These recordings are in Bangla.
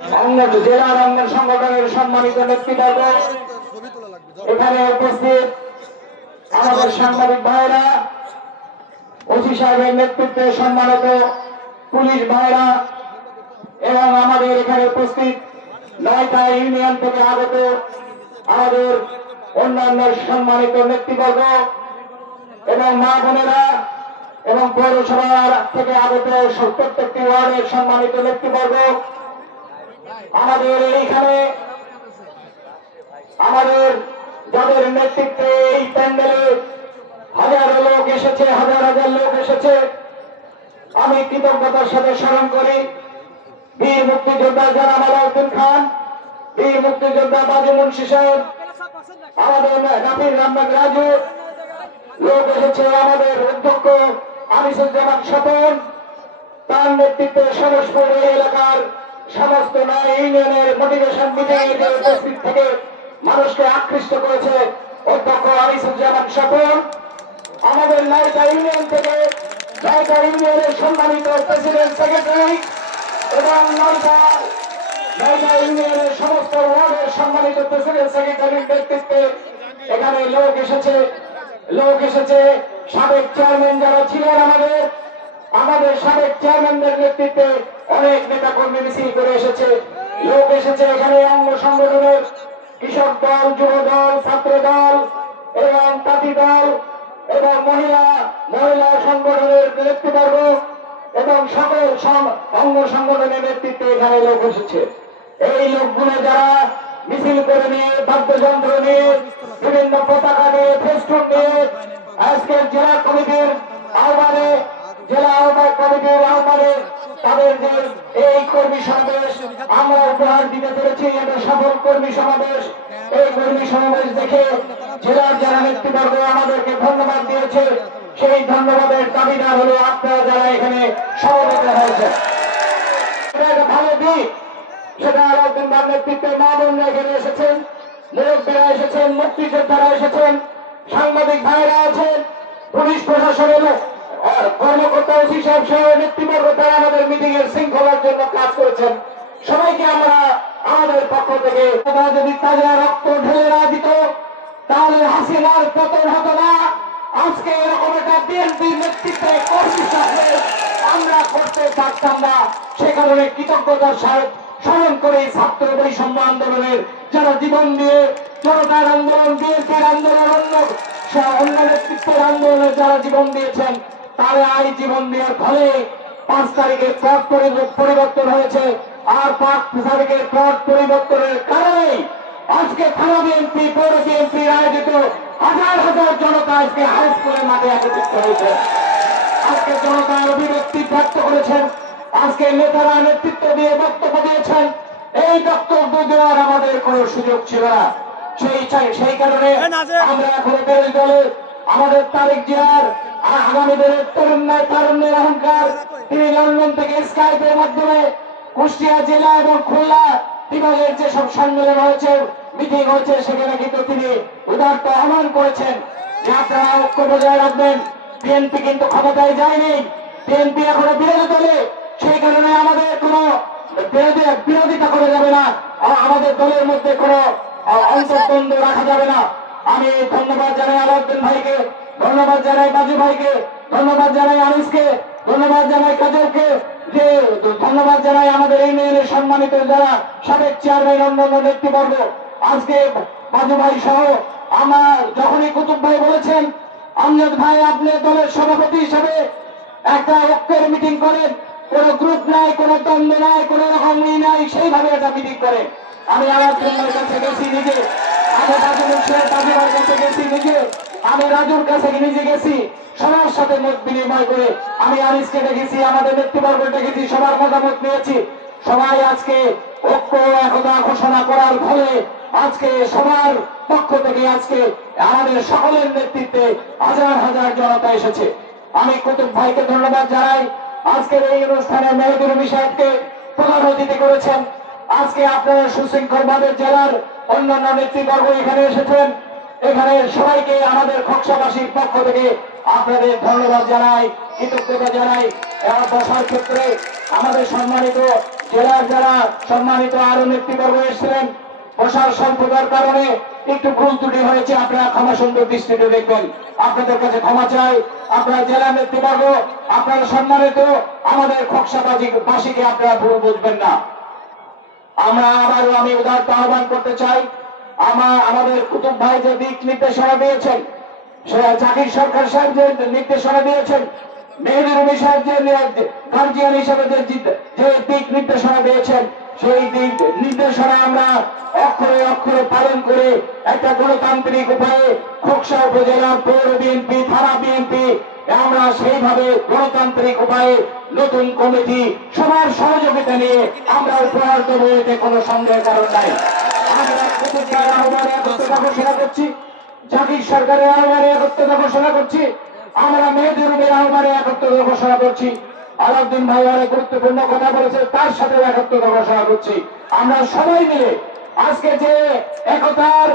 জেলার অঙ্গ সংগঠনের সম্মানিত নেতৃবৃন্দ, এখানে উপস্থিত আমাদের সাংবাদিক ভাইরা, ওসি সাহেবের নেতৃত্বে সম্মানিত পুলিশ ভাইরা এবং আমাদের এখানে উপস্থিত 9টা ইউনিয়ন থেকে আগত আমাদের অন্যান্য সম্মানিত নেতৃবর্গ এবং মা বোনেরা এবং পৌরসভার থেকে আগত প্রত্যেকটি ওয়ার্ডের সম্মানিত নেতৃবর্গ, আমাদের এইখানে আমাদের যাদের নেতৃত্বে এই প্যান্ডেলে হাজারো লোক এসেছে, হাজার হাজার লোক এসেছে, আমি কৃতজ্ঞতার সাথে স্মরণ করি বীর মুক্তিযোদ্ধা জনাব আলাউদ্দিন খান, বীর মুক্তিযোদ্ধা বাজী মুন্সি সাহেব, আমাদের নাফির আহমেদ রাজু, লোক এসেছে আমাদের অধ্যক্ষ আনিসুজ্জামান স্বপন, তার নেতৃত্বে সমস্ত এলাকার সমস্ত 9 ইউনিয়নের মোটিভেশন মিটিং এ উপস্থিত থেকে মানুষকে আকৃষ্ট করেছে অধ্যক্ষ আনিসুজ্জামান স্বপন। আমাদের 9টা ইউনিয়ন থেকে 9টা ইউনিয়নের সম্মানিত প্রেসিডেন্ট সেক্রেটারি এবং 9টা ইউনিয়নের সমস্ত ওয়ার্ডের সম্মানিত প্রেসিডেন্ট সেক্রেটারির নেতৃত্বে এখানে লোক এসেছে সাবেক চেয়ারম্যান যারা ছিলেন আমাদের সাবেক চেয়ারম্যানদের নেতৃত্বে অনেক নেতা কর্মী মিছিল করে এসেছে, লোক এসেছে এখানে অঙ্গ সংগঠনের কৃষক দল, যুব দল, ছাত্র দল এবং তাঁতি দল এবং মহিলা সংগঠনের নেতৃবর্গ এবং সকল অঙ্গ সংগঠনের নেতৃত্বে এখানে লোক এসেছে। এই লোকগুলো যারা মিছিল করে নিয়ে, বাদ্যযন্ত্র নিয়ে, বিভিন্ন পতাকা নিয়ে, ফেস্টুন নিয়ে আজকের জেলা কমিটির আহ্বানে, জেলা আহ্বায়ক কমিটির আহ্বানে তাদের যে এই কর্মী সমাবেশ আমরা উপহার দিতে পেরেছি, এটা সফল কর্মী সমাবেশ। এই কর্মী সমাবেশ দেখে জেলার যারা নেতৃবর্গ আমাদেরকে ধন্যবাদ দিয়েছে, সেই ধন্যবাদের দাবিদার হলো আপনারা যারা এখানে সমবেত হয়েছে। এটা একটা ভালো দিক, সেটা আলাউদ্দিন ভাইয়ের নেতৃত্বে মা বোনরা এখানে এসেছেন, মুরব্বীরা এসেছেন, মুক্তিযোদ্ধারা এসেছেন, সাংবাদিক ভাইরা আছেন, পুলিশ প্রশাসনের কর্মকর্তা, ওসি সাহেব সহ নেতৃবর্গ তারা আমাদের মিটিং এর শৃঙ্খলার জন্য কাজ করেছেন। সবাইকে আমরা আমাদের পক্ষ থেকে যদি তাজা রক্ত ঢেলে না দিত তাহলে হাসিনার পতন হতো না। আজকে এরকম একটা বিএনপির নেতৃত্বে কর্মী সমাবেশ আমরা করতে পারতাম না। সে কারণে কৃতজ্ঞতার সাথে স্মরণ করে ছাত্র বৈষম্য আন্দোলনের যারা জীবন দিয়ে, জনতার আন্দোলন, বিএনপির আন্দোলন, অন্য নেতৃত্বের আন্দোলনে যারা জীবন দিয়েছেন, তারা এই জীবন দেওয়ার ফলে 5 তারিখের পট পরিবর্তন হয়েছে। আর 5 তারিখের পট পরিবর্তনের কারণে আজকে থানা বিএনপি, পৌর বিএনপির আয়োজিত হাজার হাজার জনতা আজকে হাউস করে মাঠে একত্রিত হয়েছে। আজকে জনতার অভিব্যক্তি ব্যক্ত করেছেন, আজকে নেতারা নেতৃত্ব দিয়ে বক্তব্য দিয়েছেন। এই বক্তব্য দেওয়ার আমাদের কোন সুযোগ ছিল না। সেই কারণে আমরা এখন বিরোধী দলে আমাদের তারেক জিয়ার আগামী দিনের তারুণ্যের অহংকার, তিনি লন্ডন থেকে স্কাইপের মাধ্যমে কুষ্টিয়া জেলা এবং খুলনা বিভাগের যেসব সম্মেলন হয়েছে, মিটিং হয়েছে, সেখানে কিন্তু তিনি উদারত আহ্বান করেছেন যে আপনারা ঐক্য বজায় রাখবেন। বিএনপি কিন্তু ক্ষমতায় যায়নি, বিএনপি এখনো বিরোধী দলে, সেই কারণে আমাদের কোনো বিরোধিতা করা যাবে না, আমাদের দলের মধ্যে কোনো অন্তর্দ্বন্দ্ব রাখা যাবে না। আমি ধন্যবাদ জানাই আলাউদ্দিন ভাইকে, ধন্যবাদ জানাই বাজু ভাইকে, ধন্যবাদ জানাই আনিসকে, ধন্যবাদ জানাই কাজলকে, যে ধন্যবাদ জানাই আমাদের ইউনিয়নের সম্মানিত যারা সাবেক চেয়ারম্যান, অন্যান্য নেতৃবর্গ। আজকে বাজু ভাই সহ আমার যখনই কুতুব ভাই বলেছেন আমজাদ ভাই আপনি দলের সভাপতি হিসেবে একটা ঐক্যের মিটিং করেন, কোন গ্রুপ নাই, কোন দ্বন্দ্ব নাই, কোন রকম নাই, সেইভাবে একটা মিটিং করে আমি আমার ফ্রেন্ডের কাছে গেছি নিজে, আমি বাজু মুন্সির কাজীবার কাছে গেছি নিজে, আমি রাজুর কাছে নিজে গেছি, সবার সাথে মত বিনিময় করে আমি আনিসকে দেখেছি, আমাদের নেতৃবর্গ দেখেছি, সবার মতামত নিয়েছি। সবাই আজকে ঐক্য একতা ঘোষণা করার ফলে আজকে সবার পক্ষ থেকে আজকে আমাদের সকলের নেতৃত্বে হাজার হাজার জনতা এসেছে। আমি কুতুব ভাইকে ধন্যবাদ জানাই, আজকের এই অনুষ্ঠানে মেহেদুর রবি সাহেবকে প্রধান অতিথি করেছেন। আজকে আপনারা সুশৃঙ্খল ভাবে জেলার অন্যান্য নেতৃবর্গ এখানে এসেছেন, এখানে সবাইকে আমাদের খোকসাবাসীর পক্ষ থেকে আপনাদের ধন্যবাদ জানাই, কৃতজ্ঞতা জানাই। বসার ক্ষেত্রে আমাদের সম্মানিত জেলার যারা সম্মানিত আরো নেতৃবর্গ এসেছিলেন, প্রসার স্বল্পতার কারণে একটু ভুল ত্রুটি হয়েছে, আপনারা ক্ষমা সুন্দর দৃষ্টিতে দেখবেন। আপনাদের কাছে ক্ষমা চাই। আপনারা জেলা নেতৃবর্গ, আপনারা সম্মানিত আমাদের খোকসাবাসীকে আপনারা ভুল বুঝবেন না। আমি উদারত আহ্বান করতে চাই, আমাদের কুতুব ভাই যে দিক নির্দেশনা দিয়েছেন, জাকির সরকার সাহেব যে নির্দেশনা দিয়েছেন, মেহেদী রবি সাহেব যে গার্জিয়ান হিসেবে যে দিক নির্দেশনা দিয়েছেন, সেই দিক নির্দেশনা আমরা অক্ষরে অক্ষরে পালন করে একটা গণতান্ত্রিক উপায়ে খোকসা উপজেলা পৌর বিএনপি, থানা বিএনপি, আমরা সেইভাবে গণতান্ত্রিক উপায়ে নতুন কমিটি সবার সহযোগিতা নিয়ে আমরা উপহার দেবো, এতে কোনো সন্দেহের কারণ নাই। আমরা কুতুবদের আহ্বানে একত্রতা ঘোষণা করছি, জাকির সরকারের আহ্বানে একত্রতা ঘোষণা করছি, আমরা মেহেদী রবির আহ্বানে একত্রতা ঘোষণা করছি। আলাউদ্দিন ভাই অনেক গুরুত্বপূর্ণ কথা বলেছে, তার সাথে একত্রতা ঘোষণা করছি। আমরা সবাই মিলে আজকে যে একতার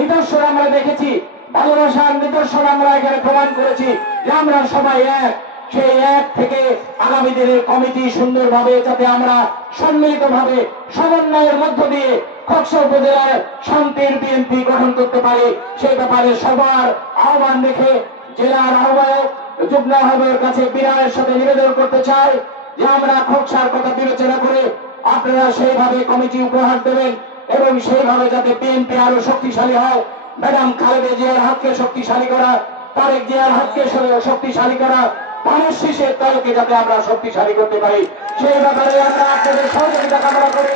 নিদর্শন আমরা দেখেছি, ভালোবাসার নিদর্শন আমরা এখানে প্রমাণ করেছি যে আমরা সবাই এক। সেই এক থেকে আগামী দিনের কমিটি সুন্দরভাবে যাতে আমরা সম্মিলিতভাবে সমন্বয়ের মধ্য দিয়ে খোকসা উপজেলার শান্তির বিএনপি গঠন করতে পারি, সেই ব্যাপারে সবার আহ্বান রেখে জেলার আহ্বায়ক, যুগ্ম আহ্বায়কের কাছে বিনয়ের সাথে নিবেদন করতে চাই যে আমরা খোকসার কথা বিবেচনা করে আপনারা সেইভাবে কমিটি উপহার দেবেন এবং সেইভাবে যাতে বিএনপি আরো শক্তিশালী হয়। ম্যাডাম খালেদা জিয়ার হাতকে শক্তিশালী করা, তারেক জিয়ার হাতকে শক্তিশালী করা, ধানের শীষের দলকে যাতে আমরা শক্তিশালী করতে পারি, সেই ব্যাপারে আমরা আপনাদের সহযোগিতা কামনা করি।